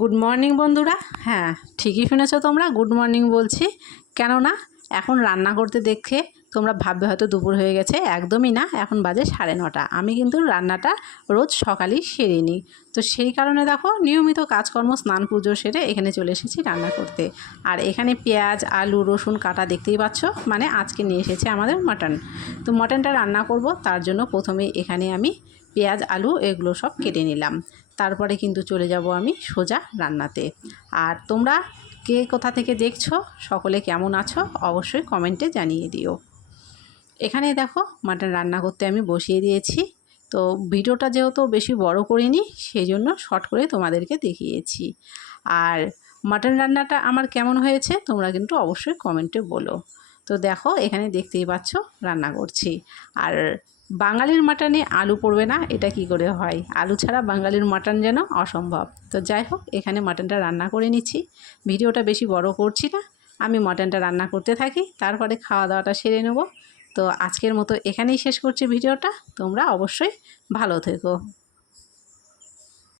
Good morning বন্ধুরা। হ্যাঁ ঠিকই শুনেছো তোমরা, গুড মর্নিং বলছি। কেননা, এখন রান্না করতে দেখে তোমরা ভাববে হয়তো দুপুর হয়ে গেছে, একদমই না, এখন বাজে সাড়ে নটা। আমি কিন্তু রান্নাটা রোজ সকালেই সেরে নিই। তো সেই কারণে দেখো, নিয়মিত কাজকর্ম, স্নান, পুজো সেরে এখানে চলে এসেছি রান্না করতে। আর এখানে পেঁয়াজ, আলু, রসুন কাটা দেখতেই পাচ্ছ মানে আজকে নিয়ে এসেছে আমাদের মাটন। তো মটনটা রান্না করব, তার জন্য প্রথমে এখানে আমি পেঁয়াজ, আলু এগুলো সব কেটে নিলাম। তারপরে কিন্তু চলে যাব আমি সোজা রান্নাতে। আর তোমরা কে কোথা থেকে দেখছ, সকলে কেমন আছো, অবশ্যই কমেন্টে জানিয়ে দিও। এখানে দেখো মাটন রান্না করতে আমি বসিয়ে দিয়েছি। তো ভিডিওটা যেহেতু বেশি বড় করিনি সেই জন্য শর্ট করে তোমাদেরকে দেখিয়েছি। আর মাটন রান্নাটা আমার কেমন হয়েছে, তোমরা কিন্তু অবশ্যই কমেন্টে বলো। তো দেখো এখানে দেখতেই পাচ্ছ রান্না করছি। আর বাঙালির মাটনে আলু পড়বে না, এটা কি করে হয়? আলু ছাড়া বাঙালির মাটন যেন অসম্ভব। তো যাই হোক, এখানে মাটনটা রান্না করে নিচ্ছি। ভিডিওটা বেশি বড় করছি না, আমি মাটনটা রান্না করতে থাকি, তারপরে খাওয়া দাওয়াটা সেরে নেব। তো আজকের মতো এখানেই শেষ করছি ভিডিওটা, তোমরা অবশ্যই ভালো থেকো।